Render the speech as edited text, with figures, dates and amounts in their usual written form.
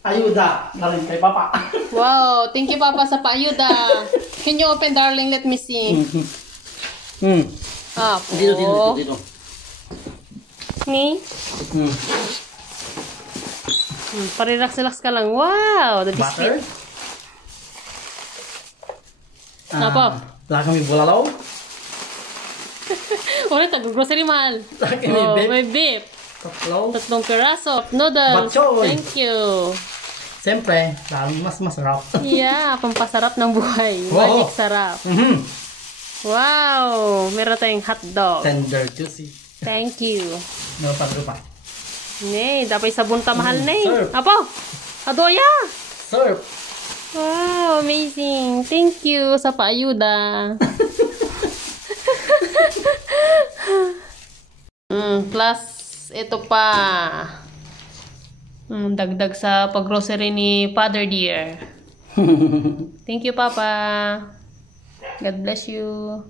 Ayuda na rin kay Papa. Wow, thank you Papa sa paayuda. Can you open darling? Let me see. Dito. Ni? Parelax-relax ka lang. Wow, the Butter. biscuit. Apa? Wala kami bulalaw. Ulit, grocery mahal. Laki Oh, may beef. may beef. Tatlo. Tatlong piraso of noodles. Batchoy. Thank you. Siyempre, lalong mas masarap. Yeah, pampasarap ng buhay. Wow. Magic sarap. Wow, meron tayong hotdog. Tender, juicy. Thank you. No, pa. Nay, dapat sabon ta mahal nay. Serve. Apo, adoya. Serve. Wow, amazing. Thank you sa paayuda. Plus, ito pa. Dagdag sa pag-grocery ni Father Dear. Thank you, Papa. God bless you.